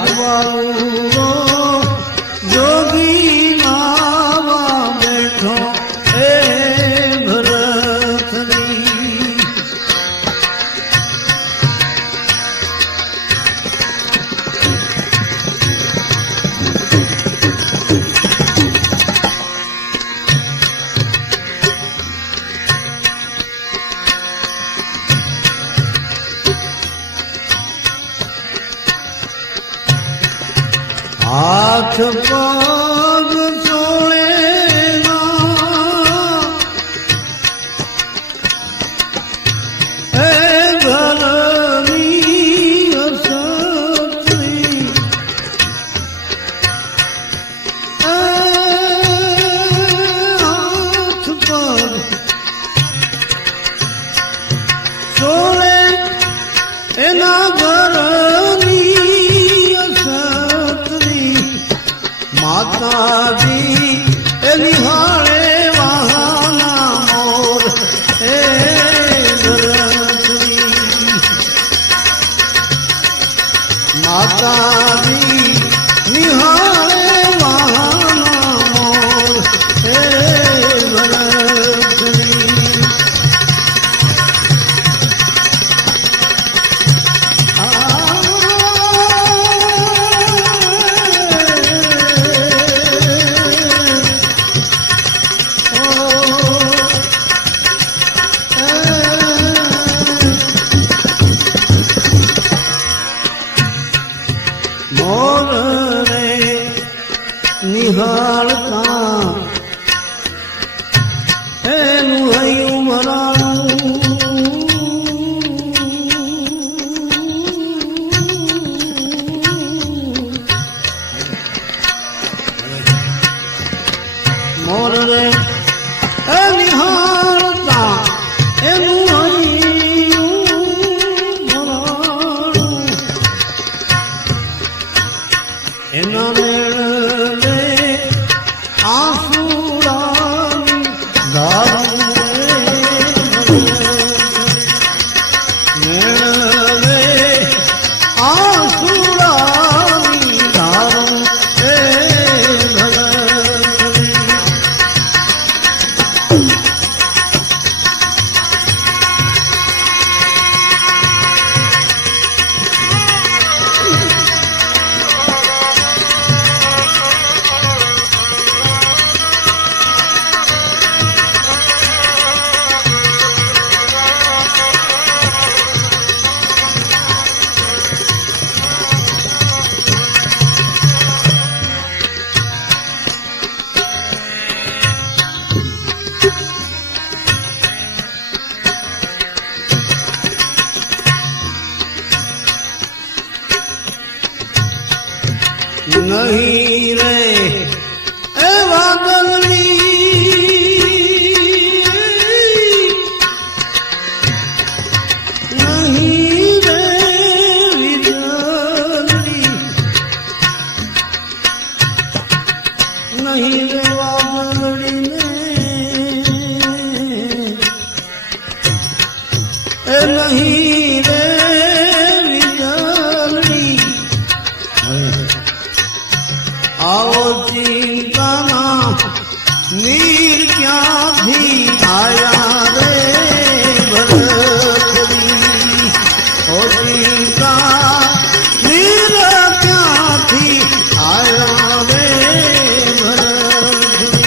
આજવાળો જોગી નાવા બેઠો એ ભરતની હાથ પગ ચોળેના એ ઘરની અસત્રી હાથ પગ ચોળે એના માતાજી એ નિહાળે વાહના મોર એ ભરતની માતાજી નિહાળે વાહના મોર એ ભરતની નિહાળતા એનું હૈયું મરાણું મોર રે એ નિહાળતા એનું હૈયું મરાણું એના મેળે આસુરાની ગારું મેળે આસુરાની ગારું એ નહીં રે એ વાદળની નહીં રે વીજળી નહીં રે વાદળીને એ નહીં રે આવો ચિંતાના નીર ક્યાંથી આયા રે ભરતની ઓ ચિંતા નીર ક્યાંથી આયા રે ભરતની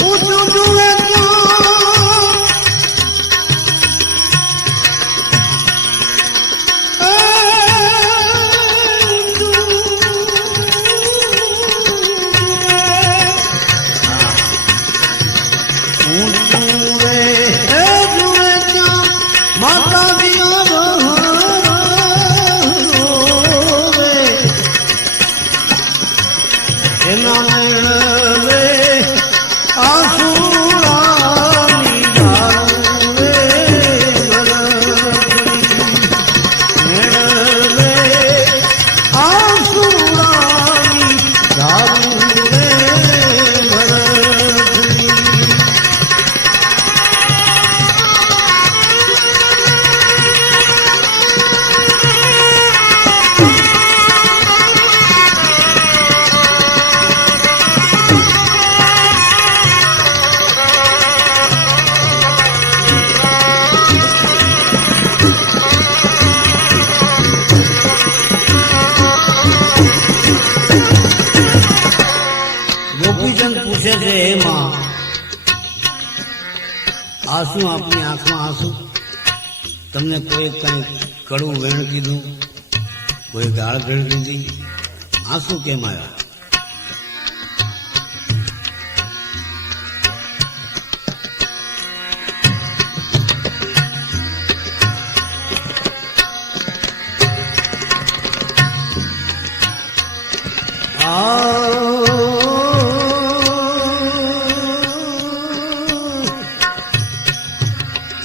ઊંચું જુએ આંસુ આપની આંખમાં આંસુ. તમને કોઈ કંઈ કડવું વેણ કીધું, કોઈ ગાળ ભેળ દીધી, આંસુ કેમ આવ્યા?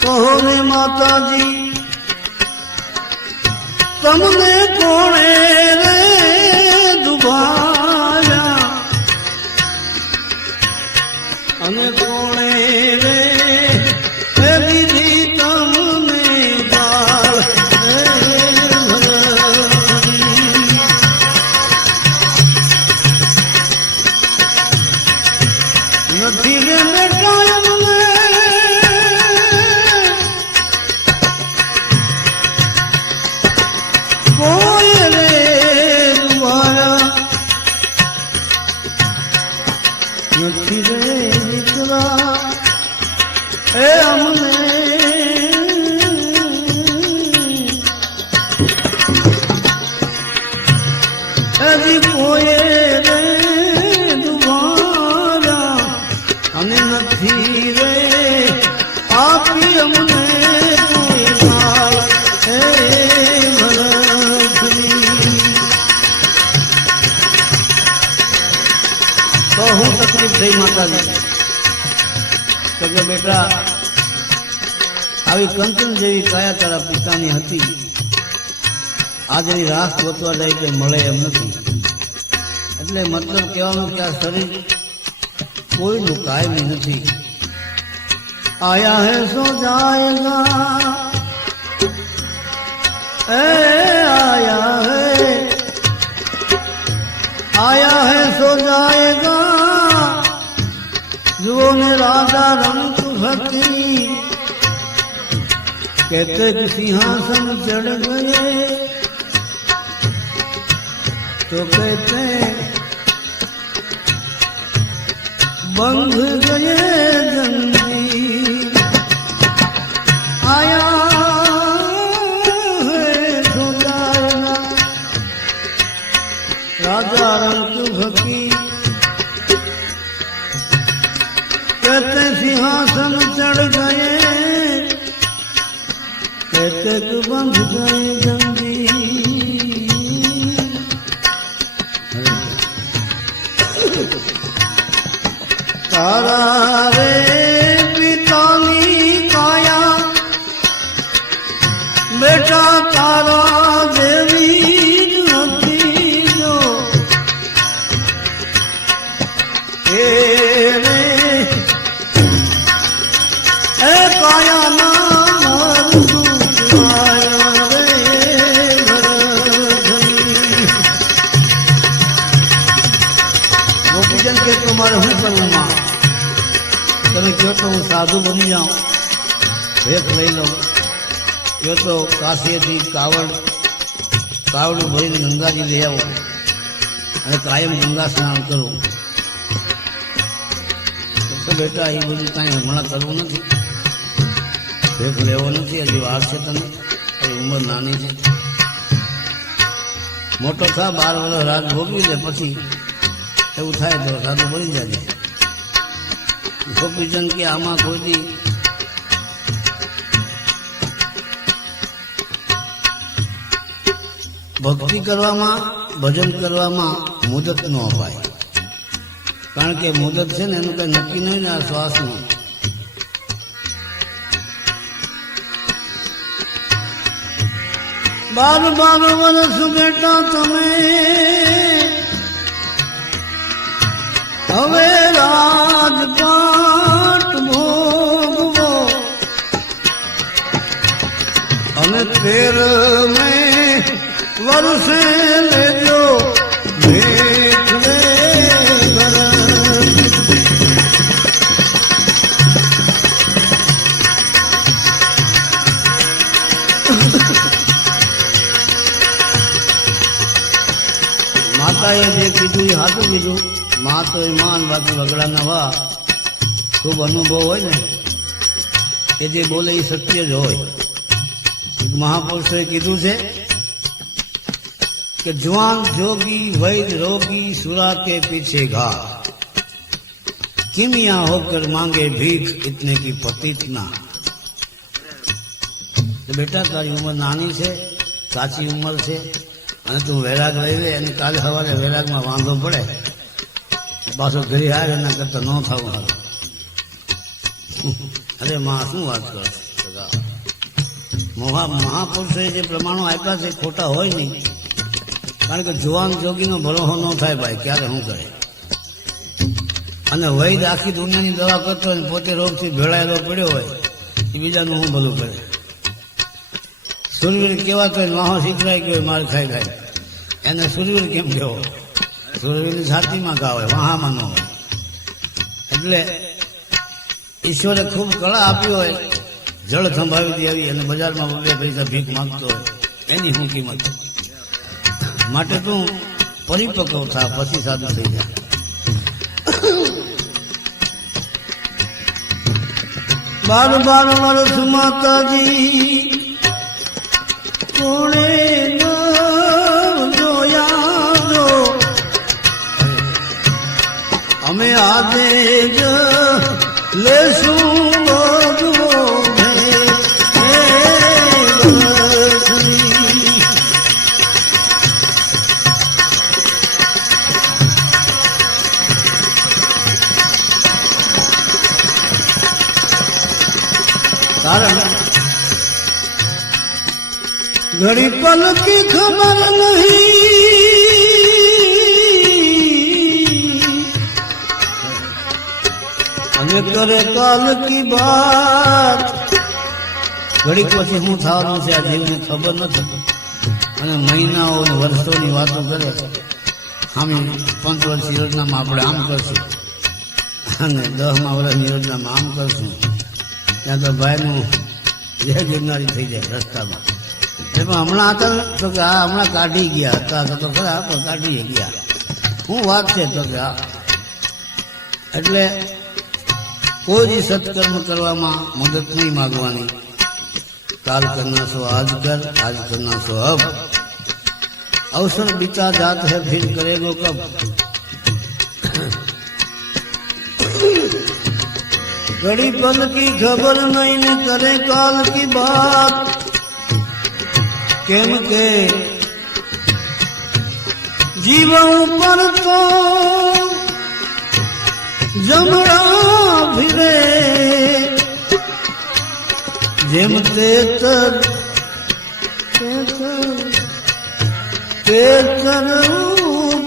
કહો રે માતાજી, તમને કોણે રે દુભાયા અને કોણે રે દીધી તમને ગાળ? નથી રે બેટા એમને કોઈ રે દુભાયા, નથી રે દીકરા એ અમને હજી કોઈ રે દુભાયા અને નથી રે આપી અમને કોઈ ગાળ. હે તો હું તકલીફ થઈ માતાજી? તો કે બેટા, આવી કંચન જેવી કાયા તારા પિતાની હતી, આ જેવી રાસ ગોતવા જાય કે મળે એમ નથી. એટલે મતલબ કહેવાનું કે આ શરીર કોઈનું કાયમી નથી. આયા હે સો જાયેગા, आया है सो जाएगा, जो ने राजा रंग भक्ति कहते कि सिंहासन चढ़ गए, तो कहते बंध गए जंजीर. आया राजा रंग भकी कहते सिंहासन चढ़ गए, कहते कि बंध गए जंजीर. तारा रे पितानी काया बेटा तारा देवी तुम्हारे हूँ करूँ माँ, તમે કહો તો હું સાધુ બની જાઉં, ભેખ લઈ લઉં. કહો તો કાશીએથી કાવડું ભરીને ગંગાજી લઈ આવું અને કાયમ ગંગા સ્નાન કરું. તો બેટા એ બધું કાંઈ હમણાં કરવું નથી, ભેખ લેવો નથી. હજી વાર છે, તને ઉંમર નાની છે. મોટો થા 12 વર્ષ રાત ભોગવી લે, પછી એવું થાય તો સાધુ બની જાય. ગોપીજન કે આમાં કોઈ દી ભક્તિ કરવામાં, ભજન કરવામાં મુદત ન અપાય. કારણ કે મુદત છે ને એનું કઈ નક્કી નહીં ને આ શ્વાસનું. બાર વર્ષ બેટા તમે હવે રાજપાટ ભોગવો અને 13 વર્ષે લેજો ભેખ રે ઘર. માતાએ જે કીધું એ હાથું કીધું. માં તો માન, બાકી વગડા ના વા. ખૂબ અનુભવ હોય ને એ જે બોલે એ સત્ય જ હોય. એક મહાપુરુષોએ કીધું છે कि जवान जोगी वैद रोगी सुरा के पीछे घा किमिया होकर मांगे भीख इतने की पतित ना. तो बेटा तारी उम्र नानी છે, સાચી ઉંમર છે અને તું વૈરાગ લઈ લે અને કાલે સવારે વૈરાગમાં વાંધો પડે પાછો ઘરે આવે એના કરતા ન થવું હારું. અરે માં શું વાત કરો મહાપુરુષોએ જે પ્રમાણો આપ્યા છે ખોટા હોય નહીં. કારણ કે જુવાન જોગીનો ભરોસો ન થાય ભાઈ, ક્યારે શું કરે. અને વૈદ આખી દુનિયાની દવા કરતો હોય પોતે રોગથી ભેળાયેલો પડ્યો હોય એ બીજાનું શું ભલું કરે. સુરવીર કેવા તો વાહો શીખવાય ગયો માર ખાઈ ખાય એને સુરવીર કેમ કહેવો? સુરવીરની છાતીમાં ઘા હોય, વાહામાં ન હોય. એટલે ઈશ્વરે ખૂબ કળા આપી હોય, જળ સંભાવી દેવી અને બજારમાં 2 પૈસા ભીખ માંગતો હોય એની શું કિંમત. માટે તું પરિપક્વ થા પછી સાદું થઈ જાય. બાર વર્ષ માતાજી કોણે જોયા જો અમે આજે જ લેશું બધો કારણ ઘડી પલ કી ખબર નહીં અને કરે કાલ કી બાત. ઘડી પછી શું થવાનું છે આ જીવને ખબર નથી અને મહિનાઓ અને વર્ષોની વાતો કરે. આમ 5 વર્ષની યોજનામાં આપણે આમ કરશું અને 10મા વર્ષની યોજનામાં આમ કરશું. ત્યાં તો ભાઈનું જે ગિરનારી થઈ જાય રસ્તામાં. એમાં હમણાં હતા તો કે આ હમણાં કાઢી ગયા હતા તો ખરા પણ કાઢી ગયા. શું વાત છે તો કે આ એટલે કોઈ જ સત્કર્મ કરવામાં મદદ નહીં માગવાની. કાલ કરના સો આજ કર, આજ કરના સો અબ. અવસર બીતા જાત है फिर करेगो कब. घड़ी पल की खबर नहीं ने करे काल की बात. केम के जीवन पर तो जमड़ा फिरे जेम तेतर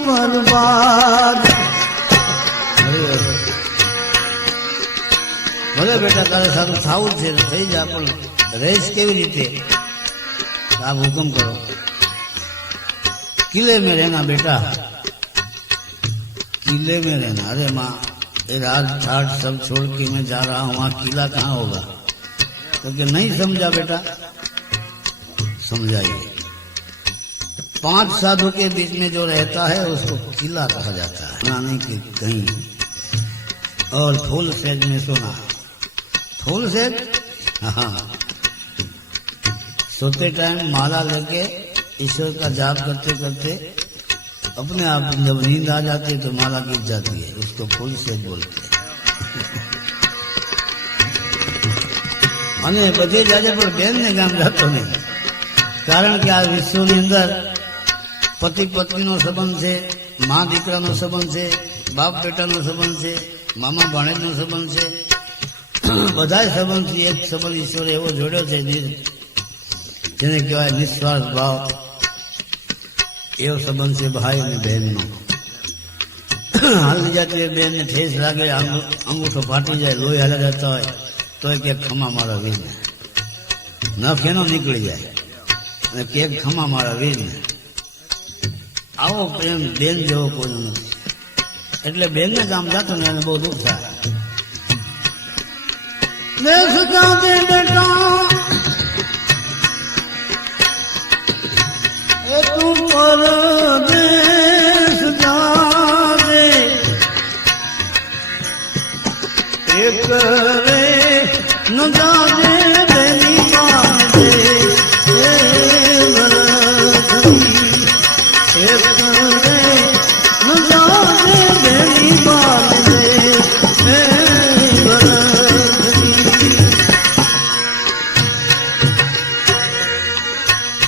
पर बात. ભલે બેટા તારે સારું થવું છે થઈ જાય પણ રહીશ કેવી રીતે? आप हुक्म करो. किले में रहना बेटा, किले में रहना. अरे माँ ये राज ठाट सब छोड़ के मैं जा रहा हूँ, वहाँ किला कहाँ होगा? तो कि नहीं समझा बेटा, समझाइए. 5 साधु के बीच में जो रहता है उसको किला कहा जाता है. नानी के कहीं और फूल सेज में सोना. फूल सेज हाँ, सोते टाइम माला लेके ईश्वर का जाप करते करते अपने आप जब नींद आ जाती है तो माला गिर जाती है, उसको फूल से बोलते हैं. અને બધે જાજે પણ બેન ને ગામ જતો નહીં. કારણ કે આ વિશ્વની અંદર પતિ પત્નીનો સંબંધ છે, મા દીકરાનો સંબંધ છે, બાપ બેટાનો સંબંધ છે, મામા ભાણેજનો સંબંધ છે. બધા સંબંધથી એક સંબંધ ઈશ્વરે એવો જોડ્યો છે જેને કહેવાય નિસ્વાર્થ ભાવ. એવો સંબંધ છે ભાઈ અને બહેનનો. હાલી જતી બેનને ઠેસ લાગે, અંગૂઠો ફાટી જાય, લોહી હાલ્યા જતા હોય તો કે ખમા મારા વીરને, નખ એનો નીકળી જાય અને કે ખમા મારા વીરને. આવો પ્રેમ બેન જેવો કોઈ નથી. એટલે બેનને કામ જાતો ને એને બહુ દુઃખ થાય. દેશ જાતે બેટા એ તું પરદેશ જાજે, એ કરે ન જાજે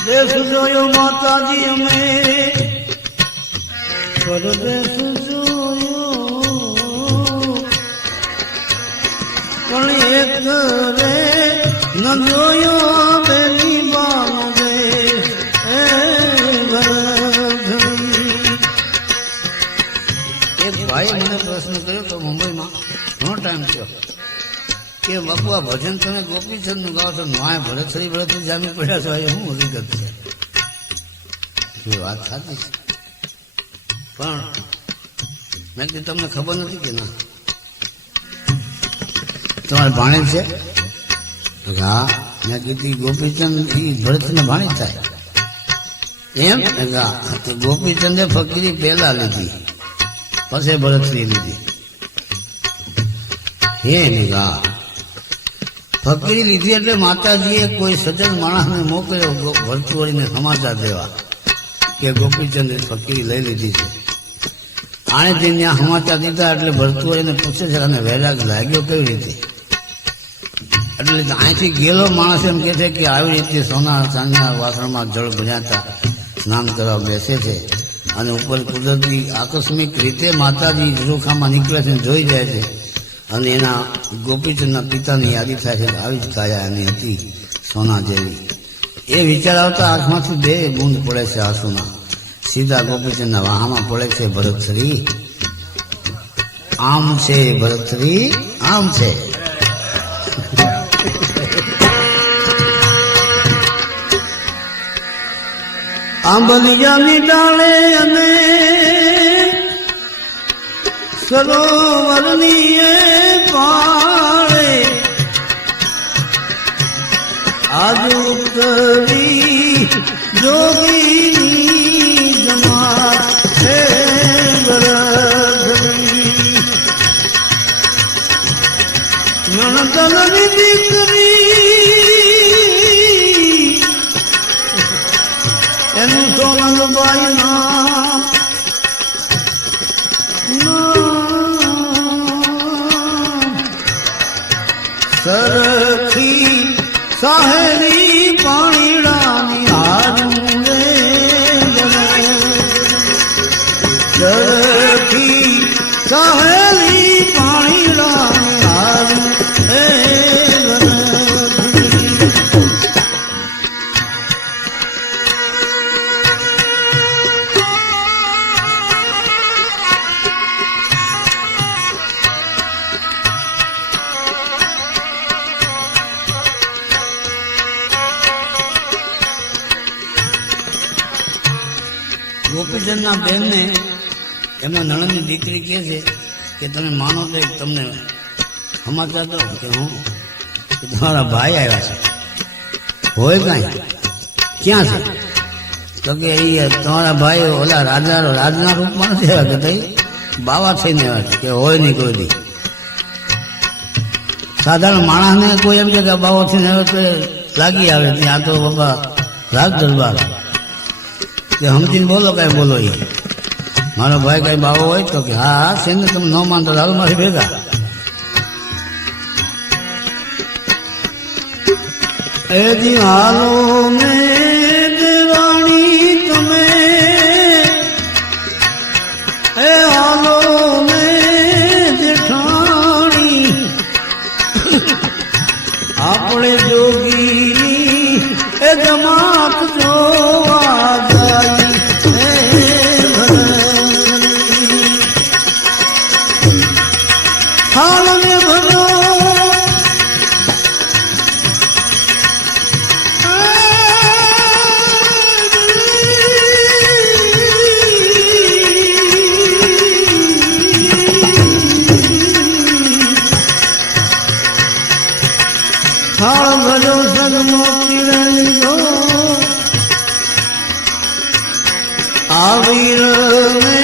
દેશ જોયો માતાજી અમે પરદેશ જોયો પણ એક રે ન જોયો બેની બાનો દેશ એક ભાઈ મને પ્રશ્ન કર્યો તો મુંબઈમાં ઘણો ટાઈમ થયો કે બાપુ આ ભજન તમે ગોપીચંદ નું ગાવ છો માય ભરતશ્રી ભરતશ્રી જામી પડ્યા છો એ શું હકીકત છે એ વાત સાચી છે પણ મેં કીધું તમને ખબર નથી કે ના તમારે ભાણેજ છે હા મેં કીધી ગોપીચંદ એ ભરતને ભાણેજ થાય એમ હા ગોપીચંદે ફકીરી પહેલા લીધી પછી ભરતશ્રી લીધી હે નિગા ફકીરી લીધી એટલે માતાજીએ કોઈ સજ્જન માણસને મોકલ્યો ભરતુવરીને સમાચાર દેવા કે ગોપીચંદે ફકીરી લઈ લીધી છે આણે તેને ત્યાં સમાચાર દીધા એટલે ભરતુવરીને પૂછે છે અને વૈરાગ લાગ્યો કેવી રીતે એટલે અહીંથી ગયેલો માણસ એમ કે છે કે આવી રીતે સોના ચાંદીના વાસણમાં જળ ભર્યાતા સ્નાન કરવા બેસે છે અને ઉપર કુદરતી આકસ્મિક રીતે માતાજી ઝરૂખામાં નીકળે છે જોઈ જાય છે અને એના ગોપીચંદના પિતાની યાદી થાય છે આવી જ કાયા એની હતી સોના જેવી એ વિચાર આવતા આંખમાંથી બે બૂંદ પડે છે આંસુના સીધા ગોપીચંદના વાહામાં પડે છે ભરતશ્રી આમ છે ભરતશ્રી આમ છે આંબલિયાની ડાળે અને સરોવરની એ પાળે આજ ઉતરી જોગીની જમાત છે ભરતશ્રી નણંદની દીકરી એનું સોનલબાઈ નામ સરખી સાહેરી પાણીડાની હારું રે સરખી સાહેરી પાણીડાની હારું રે ગોપીચંદના બેનને એમના નણંદની દીકરી કહે છે કે તમે માનો તો તમને સમાચાર દો કે હું તમારા ભાઈ આવ્યા છે હોય કાંઈ ક્યાં છે તો કે એ તમારા ભાઈ ઓલા રાજના રૂપમાં નથી આવ્યા કે ભાઈ બાવા થઈને આવ્યા છે કે હોય નહીં કોઈ દી સાધારણ માણસને કોઈ એમ છે કે બાવો થઈને આવે તો લાગી આવે ત્યાં તો બાબા રાજ દરબાર કે સમજીને બોલો કાંઈ બોલો એ મારો ભાઈ કાંઈ બાવો હોય તો કે હા હા છે ને તમે ન માનતો હાલ મારી ભેગા એ જી હાલો ને દેવાણી તમે એ હાલો ને જેઠાણી આપણે જોગીની એ જમાત જોવા જાય હાલ ને ભલો હાલ ભલો સદમો કિરણો આવીર ને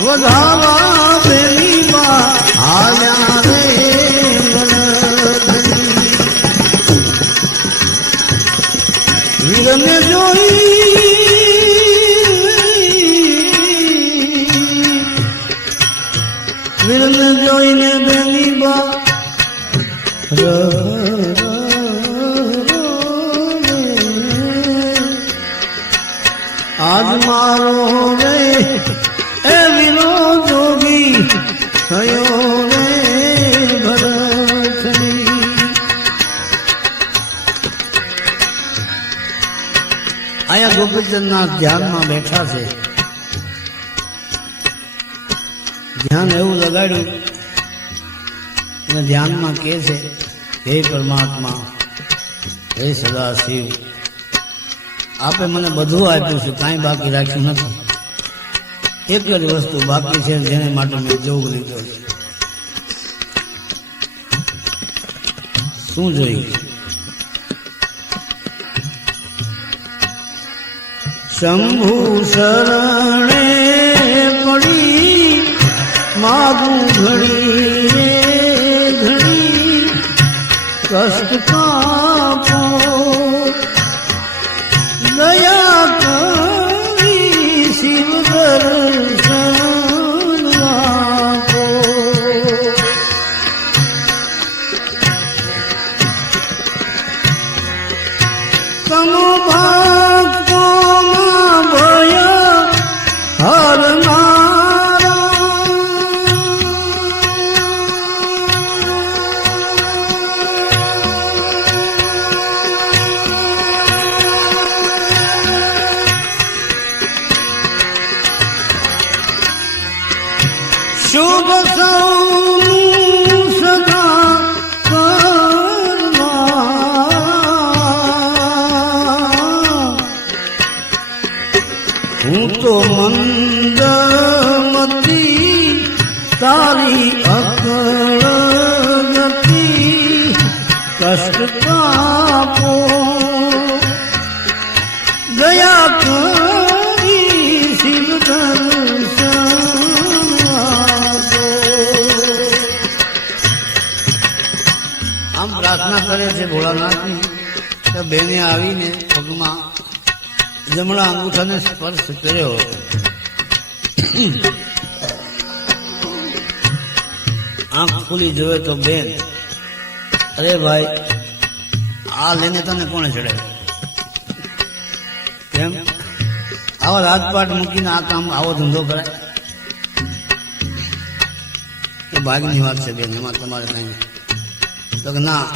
વધાવા પેલી બા આયા રે વીરને જોઈને બેની બા આજ મારો રે એ વીરો જોગી થયો રે ભરતની. અહીંયા ગોપીચંદના ધ્યાનમાં બેઠા છે. ધ્યાન એવું લગાડ્યું અને ધ્યાનમાં કે છે, હે પરમાત્મા, હે સદાશિવ, આપે મને બધું આપ્યું છે, કાંઈ બાકી રાખ્યું નથી. એક જ વસ્તુ બાકી છે જેને માટે મેં જોગ લીધો છે. શું જોઈ? શંભુ શરણે પડી માગું ઘડી ઘડી કષ્ટ કાપો દયા કરી શિવ દર્શન આપો. તમો ભક્તોમાં ભય હરનારા શુભ સૌનું સદા કરવા હું તો મંદમતી તારી અકળ ગતિ કષ્ટ કાપો દયા કરી શિવ દર્શન આપો. આમ પ્રાર્થના કરે છે ભોળાનાથની કે બેને આવીને પગમાં જમણા અંગૂઠાને સ્પર્શ કર્યો. આંખ ખુલી જોવે તો બેન, અરે ભાઈ, આ લઈને તને કોણે ચડાવ્યો? કેમ આવા રાજપાટ મૂકીને આ કામ, આવો ધંધો કરાય? એ ભાગની વાત છે બેન, એમાં તમારે કઈ તો ના,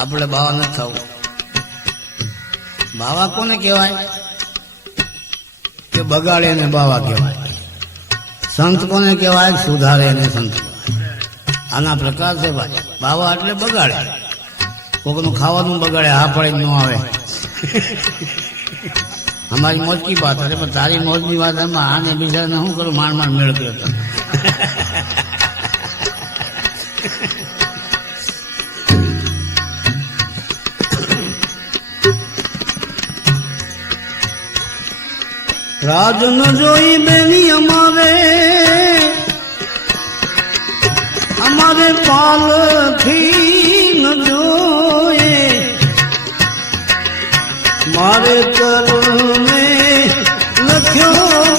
આપણે બાવા નથી થવું. બાવા કોને કહેવાય? કે બગાડે ને બાવા કહેવાય. સંત કોને કહેવાય? સુધારે ને સંત. આના પ્રકાર છે ભાઈ. બાવા એટલે બગાડે, કોકનું ખાવાનું બગાડે, હા પડી ન આવે. અમારી મોજ કી વાત. અરે પણ તારી મોજની વાત એમાં આને બિચારાને શું કરું? માંડ માંડ મેળ કર્યો હતો. રાજન જોઈ બેની અમારે પાલથી ન જોયે, મારે કર્મે લખ્યો